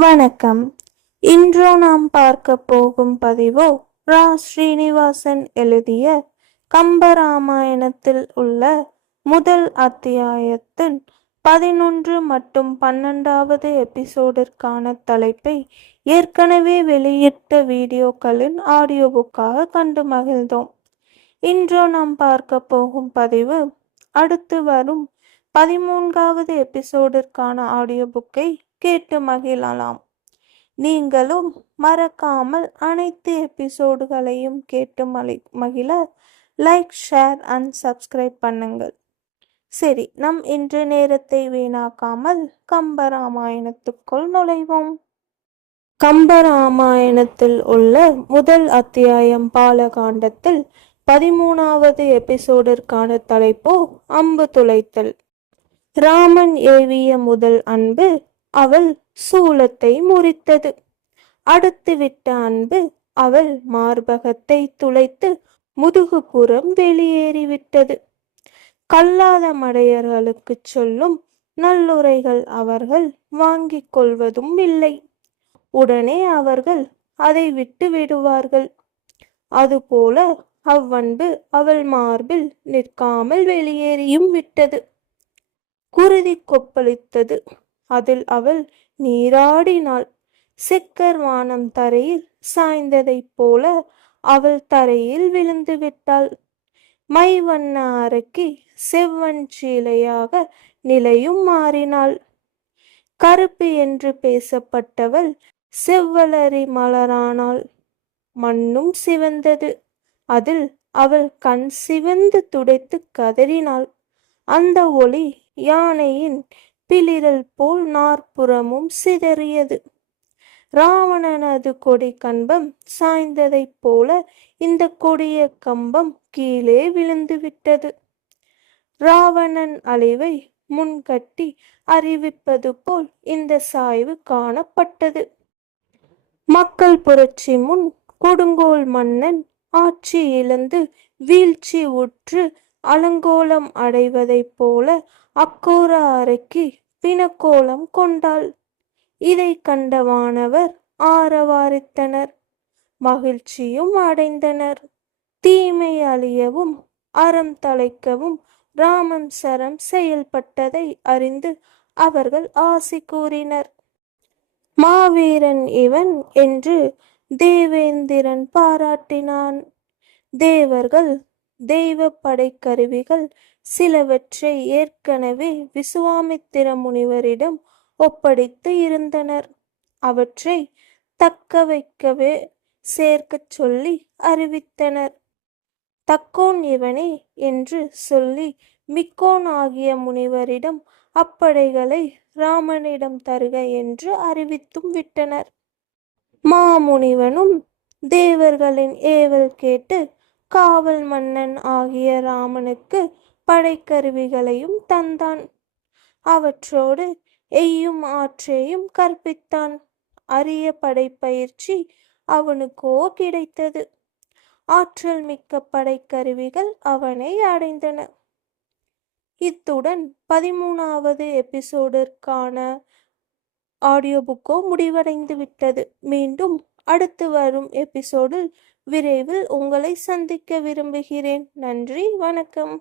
வணக்கம். இன்றோ நாம் பார்க்க போகும் பதிவோ ரா. ஸ்ரீனிவாசன் எழுதிய கம்பராமாயணத்தில் உள்ள முதல் அத்தியாயத்தின் பதினொன்று மற்றும் பன்னெண்டாவது எபிசோடிற்கான தலைப்பை ஏற்கனவே வெளியிட்ட வீடியோக்களின் ஆடியோ புக்காக கண்டு மகிழ்ந்தோம். இன்றோ நாம் பார்க்க போகும் பதிவு அடுத்து வரும் பதிமூன்றாவது எபிசோடிற்கான ஆடியோ புக்கை கேட்டு மகிழலாம். நீங்களும் மறக்காமல் அனைத்து எபிசோடுகளையும் கேட்டு மலி மகிழ லைக் ஷேர் அண்ட் சப்ஸ்கிரைப் பண்ணுங்கள். சரி நம் இன்று நேரத்தை வீணாக்காமல் கம்பராமாயணத்துக்குள் நுழைவோம். கம்பராமாயணத்தில் உள்ள முதல் அத்தியாயம் பாலகாண்டத்தில் பதிமூணாவது எபிசோடிற்கான தலைப்போ அம்பு துளைத்தல். ராமன் ஏவிய முதல் அன்பு அவள் சூலத்தை முறித்தது. அடுத்து விட்ட அன்பு அவள் மார்பகத்தை துளைத்து முதுகுப்புறம் வெளியேறிவிட்டது. கல்லாத மடையர்களுக்கு சொல்லும் நல்லுரைகள் அவர்கள் வாங்கிக் கொள்வதும் இல்லை. உடனே அவர்கள் அதை விட்டு விடுவார்கள். அதுபோல அவ்வன்பு அவள் மார்பில் நிற்காமல் வெளியேறியும் விட்டது. குருதி கொப்பளித்தது. அதில் அவள் நீராடினாள். சிக்கர் வானம் தரையில் சாய்ந்ததைப் போல அவள் தரையில் விழுந்து விட்டாள். மை வண்ண அரக்கி செவ்வன் சீலையாக நிலையும் மாறினாள். கருப்பு என்று பேசப்பட்டவள் செவ்வலரி மலரானாள். மண்ணும் சிவந்தது. அதில் அவள் கண் சிவந்து துடைத்து கதறினாள். அந்த ஒளி யானையின் பிளிரல் போல் நாற்புறமும் சிதறியது. ராவணனது கொடி கம்பம் சாய்ந்ததைப் போல இந்த கொடிய கம்பம் கீழே விழுந்துவிட்டது. ராவணன் அழிவை முன்கட்டி அறிவிப்பது போல் இந்த சாய்வு காணப்பட்டது. மக்கள் புரட்சி முன் கொடுங்கோல் மன்னன் ஆட்சி இழந்து வீழ்ச்சி உற்று அலங்கோலம் அடைவதைப் போல அக்கோர அறைக்கு பிணக்கோலம் கொண்டாள். இதை கண்ட வானவர் ஆரவாரித்தனர். மகிழ்ச்சியும் அடைந்தனர். தீமை அழியவும் அறம் தலைக்கவும் ராமன் சரம் செயல்பட்டதை அறிந்து அவர்கள் ஆசி கூறினர். மாவீரன் இவன் என்று தேவேந்திரன் பாராட்டினான். தேவர்கள் தெய்வ படைக்கருவிகள் சிலவற்றை ஏற்கனவே விசுவாமித்திர முனிவரிடம் ஒப்படைத்து இருந்தனர். அவற்றை தக்க வைக்கவே சேர்க்கச் சொல்லி அறிவித்தனர். தக்கோன் இவனே என்று சொல்லி மிக்கோன் ஆகிய முனிவரிடம் அப்படைகளை ராமனிடம் தருக என்று அறிவித்தும் விட்டனர். மாமுனிவனும் தேவர்களின் ஏவல் கேட்டு காவல் மன்னன் ஆகிய ராமனுக்கு படைக்கருவிகளையும் தந்தான். அவற்றோடு எய்யும் ஆற்றையும் கற்பித்தான். அரிய படைப்பயிற்சி அவனுக்கோ கிடைத்தது. ஆற்றல் மிக்க படைக்கருவிகள் அவனை அடைந்தன. இத்துடன் பதிமூணாவது எபிசோடிற்கான ஆடியோ புக்கோ முடிவடைந்து விட்டது மீண்டும் அடுத்து வரும் எபிசோடில் விரைவில் உங்களை சந்திக்க விரும்புகிறேன். நன்றி வணக்கம்.